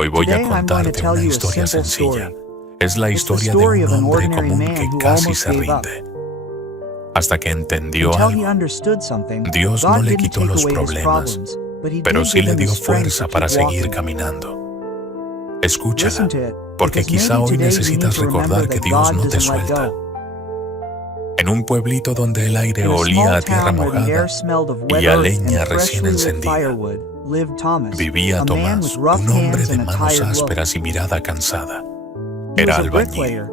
Hoy voy a contarte una historia sencilla. Es la historia de un hombre común que casi se rinde. Hasta que entendió algo. Dios no le quitó los problemas, pero sí le dio fuerza para seguir caminando. Escúchala, porque quizá hoy necesitas recordar que Dios no te suelta. En un pueblito donde el aire olía a tierra mojada y a leña recién encendida, vivía Tomás, un hombre de manos ásperas y mirada cansada. Era albañil,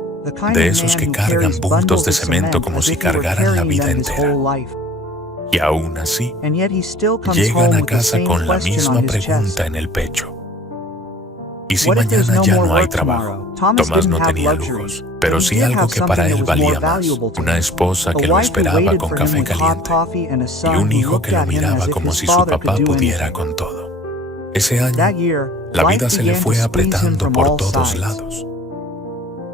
de esos que cargan bultos de cemento como si cargaran la vida entera. Y aún así, llegan a casa con la misma pregunta en el pecho. ¿Y si mañana ya no hay trabajo? Tomás no tenía lujos, pero sí algo que para él valía más: una esposa que lo esperaba con café caliente y un hijo que lo miraba como si su papá pudiera con todo. Ese año, la vida se le fue apretando por todos lados.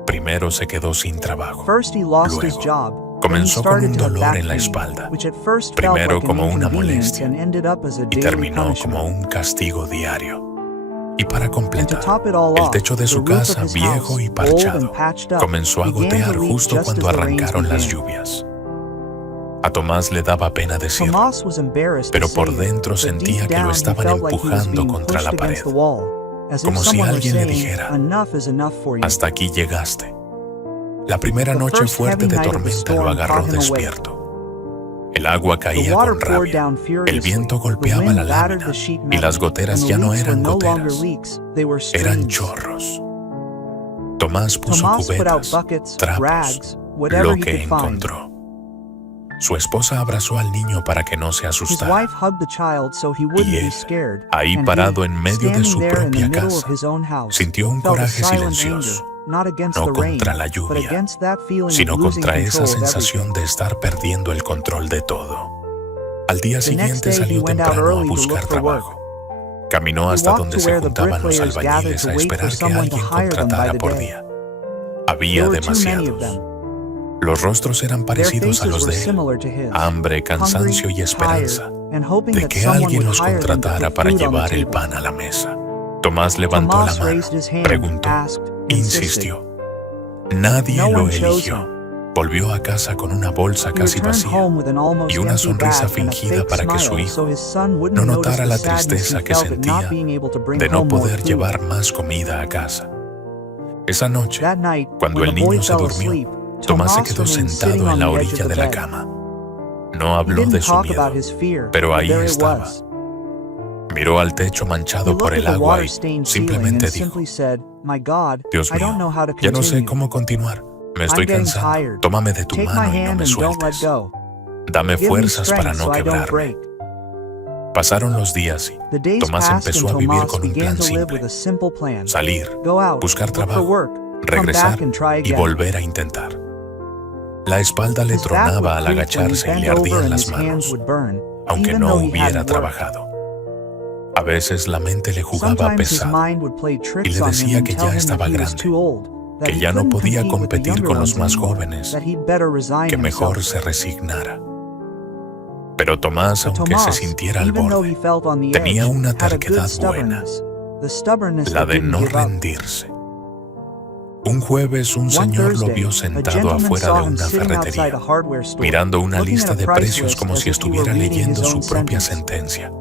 Primero se quedó sin trabajo. Luego, comenzó con un dolor en la espalda, primero como una molestia y terminó como un castigo diario. Y para completar, el techo de su casa, viejo y parchado, comenzó a gotear justo cuando arrancaron las lluvias. A Tomás le daba pena decirlo, pero por dentro sentía que lo estaban empujando contra la pared, como si alguien le dijera: hasta aquí llegaste. La primera noche fuerte de tormenta lo agarró despierto. El agua caía con rabia, el viento golpeaba la lámina y las goteras ya no eran goteras, eran chorros. Tomás puso cubetas, trapos, lo que encontró. Su esposa abrazó al niño para que no se asustara. Y él, ahí parado en medio de su propia casa, sintió un coraje silencioso. No contra la lluvia, sino contra esa sensación de estar perdiendo el control de todo. Al día siguiente salió temprano a buscar trabajo. Caminó hasta donde se juntaban los albañiles a esperar que alguien contratara por día. Había demasiados. Los rostros eran parecidos a los de él: hambre, cansancio y esperanza de que alguien los contratara para llevar el pan a la mesa. Tomás levantó la mano, preguntó, insistió. Nadie lo eligió. Volvió a casa con una bolsa casi vacía y una sonrisa fingida para que su hijo no notara la tristeza que sentía de no poder llevar más comida a casa. Esa noche, cuando el niño se durmió, Tomás se quedó sentado en la orilla de la cama. No habló de su miedo, pero ahí estaba. Miró al techo manchado por el agua y simplemente dijo: Dios mío, ya no sé cómo continuar. Me estoy cansando. Tómame de tu mano y no me sueltes. Dame fuerzas para no quebrarme. Pasaron los días y Tomás empezó a vivir con un plan simple: salir, buscar trabajo, regresar y volver a intentar. La espalda le tronaba al agacharse y le ardían las manos, aunque no hubiera trabajado. A veces la mente le jugaba pesado y le decía que ya estaba grande, que ya no podía competir con los más jóvenes, que mejor se resignara. Pero Tomás, aunque se sintiera al borde, tenía una terquedad buena, la de no rendirse. Un jueves un señor lo vio sentado afuera de una ferretería, mirando una lista de precios como si estuviera leyendo su propia sentencia.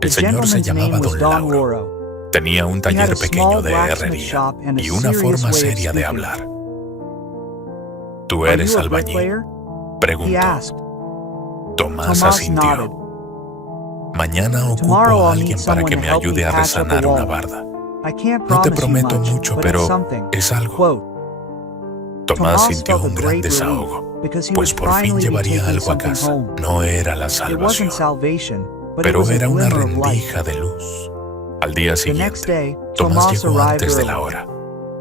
El señor se llamaba Don Lauro. Tenía un taller pequeño de herrería y una forma seria de hablar. ¿Tú eres albañil?, preguntó. Tomás asintió. Mañana ocupo a alguien para que me ayude a resanar una barda. No te prometo mucho, pero es algo. Tomás sintió un gran desahogo, pues por fin llevaría algo a casa. No era la salvación, pero era una rendija de luz. Al día siguiente, Tomás llegó antes de la hora.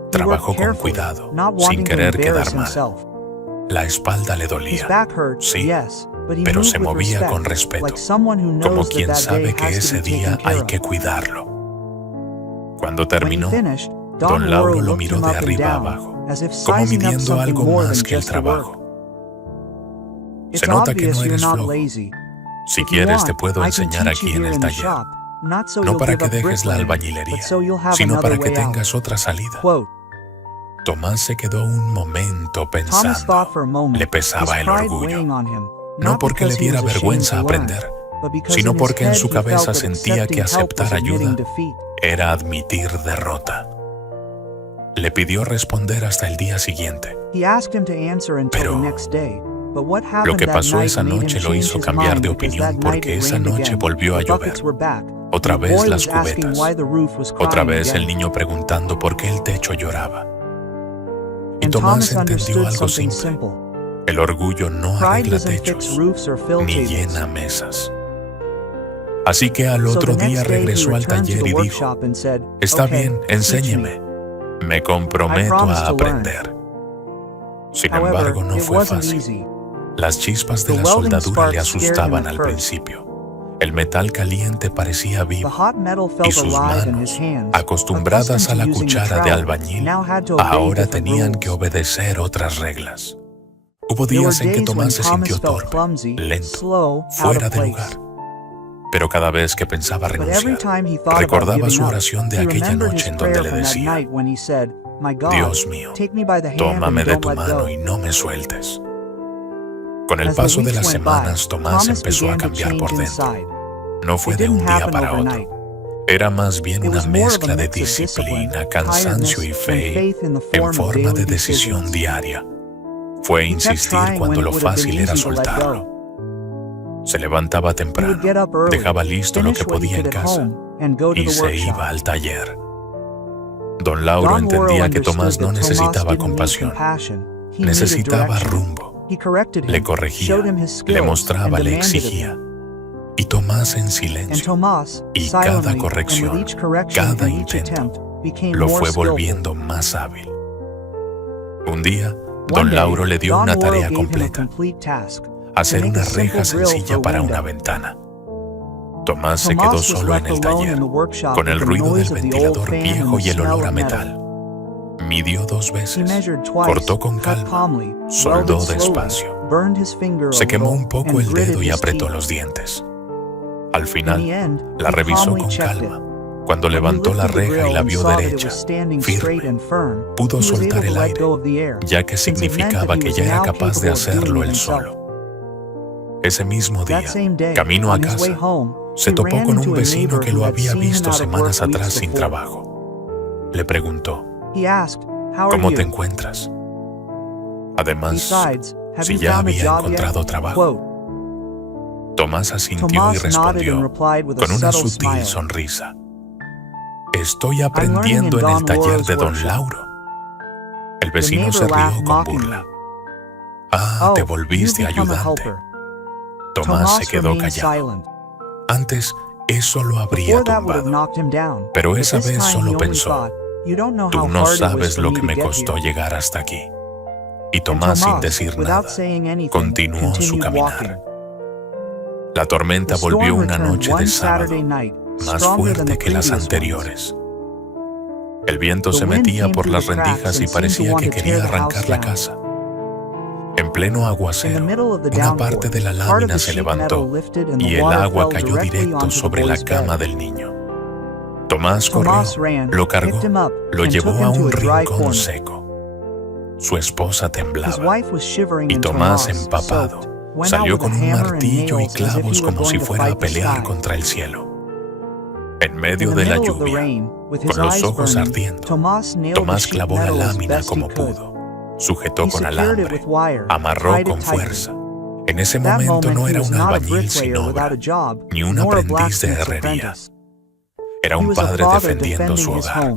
Trabajó con cuidado, sin querer quedar mal. La espalda le dolía, sí, pero se movía con respeto, como quien sabe que ese día hay que cuidarlo. Cuando terminó, Don Lauro lo miró de arriba a abajo, como midiendo algo más que el trabajo. Se nota que no eres flojo. Si quieres, te puedo enseñar aquí en el taller. no para que dejes la albañilería, sino para que tengas otra salida. Tomás se quedó un momento pensando. Le pesaba el orgullo, no porque le diera vergüenza aprender, sino porque en su cabeza sentía que aceptar ayuda era admitir derrota. Le pidió responder hasta el día siguiente, pero lo que pasó esa noche lo hizo cambiar de opinión, porque esa noche volvió a llover. Otra vez las cubetas, otra vez el niño preguntando por qué el techo lloraba. Y Tomás entendió algo simple: el orgullo no arregla techos, ni llena mesas. Así que al otro día regresó al taller y dijo: está bien, enséñeme, me comprometo a aprender. Sin embargo, no fue fácil. Las chispas de la soldadura le asustaban al principio. El metal caliente parecía vivo, y sus manos, acostumbradas a la cuchara de albañil, ahora tenían que obedecer otras reglas. Hubo días en que Tomás se sintió torpe, lento, fuera de lugar. Pero cada vez que pensaba renunciar, recordaba su oración de aquella noche en donde le decía: Dios mío, tómame de tu mano y no me sueltes. Con el paso de las semanas, Tomás empezó a cambiar por dentro. No fue de un día para otro. Era más bien una mezcla de disciplina, cansancio y fe en forma de decisión diaria. Fue insistir cuando lo fácil era soltarlo. Se levantaba temprano, dejaba listo lo que podía en casa y se iba al taller. Don Lauro entendía que Tomás no necesitaba compasión, necesitaba rumbo. Le corregía, le mostraba, le exigía. Y Tomás en silencio, y cada corrección, cada intento, lo fue volviendo más hábil. Un día, Don Lauro le dio una tarea completa: hacer una reja sencilla para una ventana. Tomás se quedó solo en el taller, con el ruido del ventilador viejo y el olor a metal. Midió 2 veces, cortó con calma, soldó despacio. Se quemó un poco el dedo y apretó los dientes. Al final, la revisó con calma. Cuando levantó la reja y la vio derecha, firme, pudo soltar el aire, ya que significaba que ya era capaz de hacerlo él solo. Ese mismo día, camino a casa, se topó con un vecino que lo había visto semanas atrás sin trabajo. Le preguntó: ¿cómo te encuentras? Además, si ya había encontrado trabajo. Tomás asintió y respondió con una sutil sonrisa: estoy aprendiendo en el taller de Don Lauro. El vecino se rió con burla. Ah, te volviste ayudante. Tomás se quedó callado. Antes, eso lo habría tumbado, pero esa vez solo pensó: tú no sabes lo que me costó llegar hasta aquí. Y Tomás, sin decir nada, continuó su caminar. La tormenta volvió una noche de sábado, más fuerte que las anteriores. El viento se metía por las rendijas y parecía que quería arrancar la casa. En pleno aguacero, una parte de la lámina se levantó y el agua cayó directo sobre la cama del niño. Tomás corrió, lo cargó, lo llevó a un rincón seco. Su esposa temblaba y Tomás, empapado, salió con un martillo y clavos como si fuera a pelear contra el cielo. En medio de la lluvia, con los ojos ardiendo, Tomás clavó la lámina como pudo, sujetó con alambre, amarró con fuerza. En ese momento no era un albañil sin obra, ni un aprendiz de herrería. Era un padre defendiendo su hogar.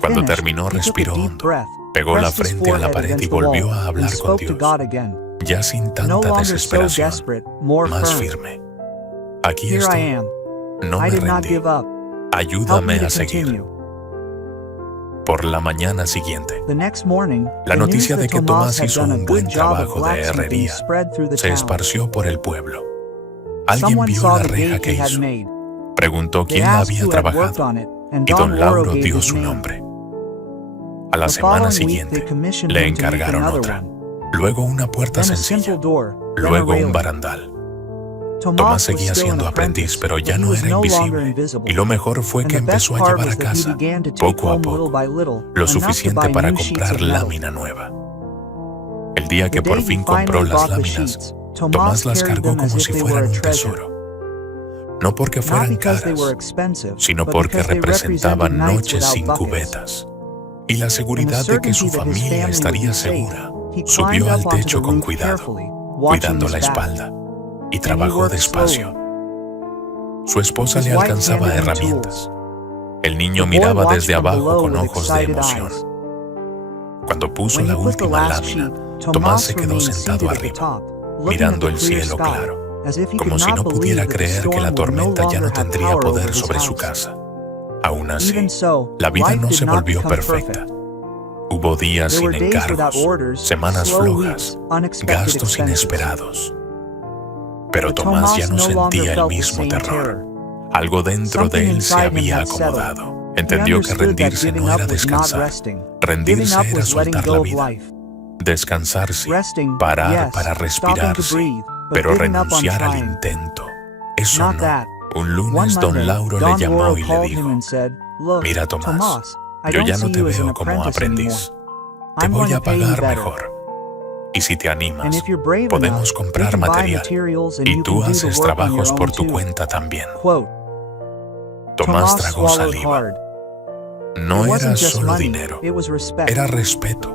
Cuando terminó, respiró hondo, pegó la frente a la pared y volvió a hablar con Dios, ya sin tanta desesperación, más firme. Aquí estoy, no me rendí, ayúdame a seguir. Por la mañana siguiente, la noticia de que Tomás hizo un buen trabajo de herrería se esparció por el pueblo. Alguien vio la reja que hizo, preguntó quién la había trabajado, y Don Lauro dio su nombre. A la semana siguiente, le encargaron otra, luego una puerta sencilla, luego un barandal. Tomás seguía siendo aprendiz, pero ya no era invisible. Y lo mejor fue que empezó a llevar a casa, poco a poco, lo suficiente para comprar lámina nueva. El día que por fin compró las láminas, Tomás las cargó como si fueran un tesoro. No porque fueran caras, sino porque representaban noches sin cubetas. Y la seguridad de que su familia estaría segura. Subió al techo con cuidado, cuidando la espalda, y trabajó despacio. Su esposa le alcanzaba herramientas. El niño miraba desde abajo con ojos de emoción. Cuando puso la última lámina, Tomás se quedó sentado arriba, mirando el cielo claro, como si no pudiera creer que la tormenta ya no tendría poder sobre su casa. Aún así, la vida no se volvió perfecta. Hubo días sin encargos, semanas flojas, gastos inesperados. Pero Tomás ya no sentía el mismo terror. Algo dentro de él se había acomodado. Entendió que rendirse no era descansar. Rendirse era soltar la vida. Descansarse, parar para respirarse, pero renunciar al intento. Eso no. Un lunes don Lauro le llamó y le dijo: «Mira, Tomás, yo ya no te veo como aprendiz. Te voy a pagar mejor. Y si te animas, podemos comprar material y tú haces trabajos por tu cuenta también». Tomás tragó saliva. No era solo dinero, era respeto.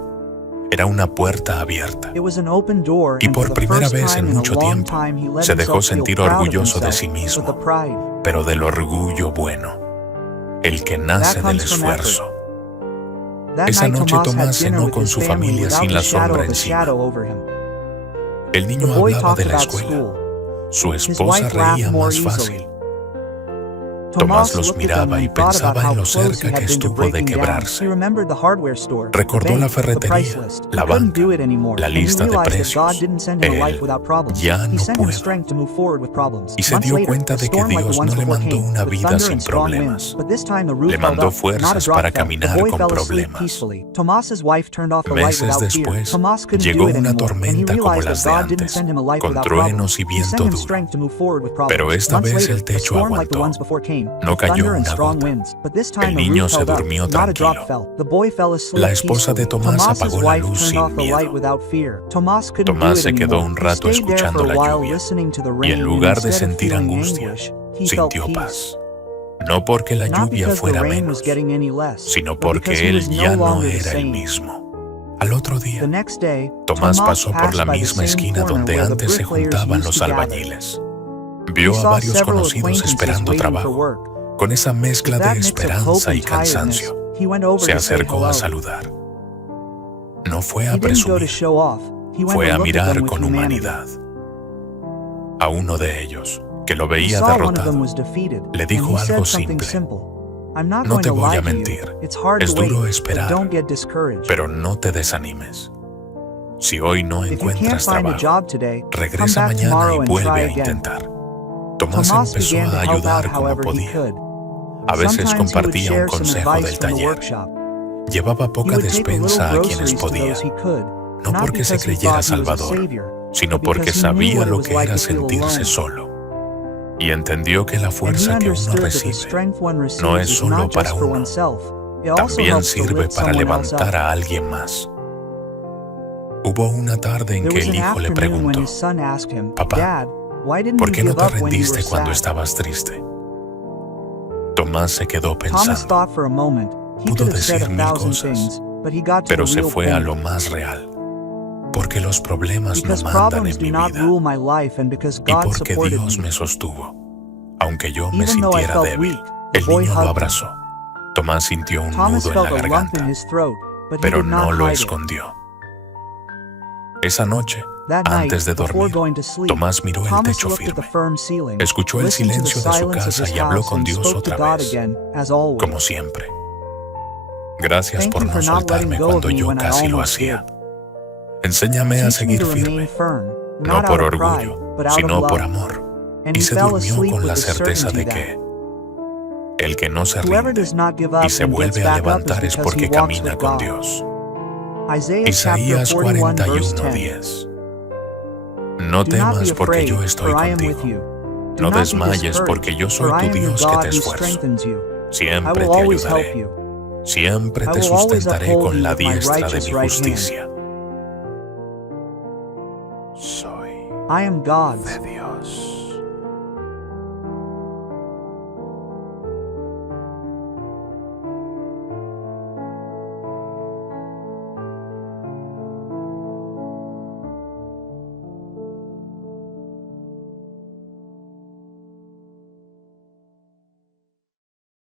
Era una puerta abierta. Y por primera vez en mucho tiempo, se dejó sentir orgulloso de sí mismo, pero del orgullo bueno, el que nace del esfuerzo. Esa noche Tomás cenó con su familia sin la sombra encima. El niño hablaba de la escuela. Su esposa reía más fácil. Tomás los miraba y pensaba en lo cerca que estuvo de quebrarse. Recordó la ferretería, la banca, la lista de precios. Él ya no puede. Y se dio cuenta de que Dios no le mandó una vida sin problemas. Le mandó fuerzas para caminar con problemas. Meses después, llegó una tormenta como las de antes, con truenos y viento duro. Pero esta vez el techo aguantó. No cayó una gota. El niño se durmió tranquilo. La esposa de Tomás apagó la luz sin miedo. Tomás se quedó un rato escuchando la lluvia y en lugar de sentir angustia, sintió paz. No porque la lluvia fuera menos, sino porque él ya no era el mismo. Al otro día, Tomás pasó por la misma esquina donde antes se juntaban los albañiles. Vio a varios conocidos esperando trabajo. Con esa mezcla de esperanza y cansancio, se acercó a saludar. No fue a presumir, fue a mirar con humanidad. A uno de ellos, que lo veía derrotado, le dijo algo simple: «No te voy a mentir, es duro esperar, pero no te desanimes. Si hoy no encuentras trabajo, regresa mañana y vuelve a intentar». Tomás empezó a ayudar como podía. A veces compartía un consejo del taller. Llevaba poca despensa a quienes podía, no porque se creyera salvador, sino porque sabía lo que era sentirse solo. Y entendió que la fuerza que uno recibe no es solo para uno, también sirve para levantar a alguien más. Hubo una tarde en que el hijo le preguntó: «Papá, ¿por qué no te rendiste cuando estabas triste?». Tomás se quedó pensando. Pudo decir mil cosas, pero se fue a lo más real. Porque los problemas no mandan en mi vida, y porque Dios me sostuvo. Aunque yo me sintiera débil, el niño lo abrazó. Tomás sintió un nudo en la garganta, pero no lo escondió. Esa noche, antes de dormir, Tomás miró el techo firme, escuchó el silencio de su casa y habló con Dios otra vez, como siempre. Gracias por no soltarme cuando yo casi lo hacía. Enséñame a seguir firme, no por orgullo, sino por amor. Y se durmió con la certeza de que el que no se rinde y se vuelve a levantar es porque camina con Dios. Isaías 41:10. No temas porque yo estoy contigo. No desmayes, porque yo soy tu Dios que te esfuerzo. Siempre te ayudaré. Siempre te sustentaré con la diestra de mi justicia. Soy de Dios.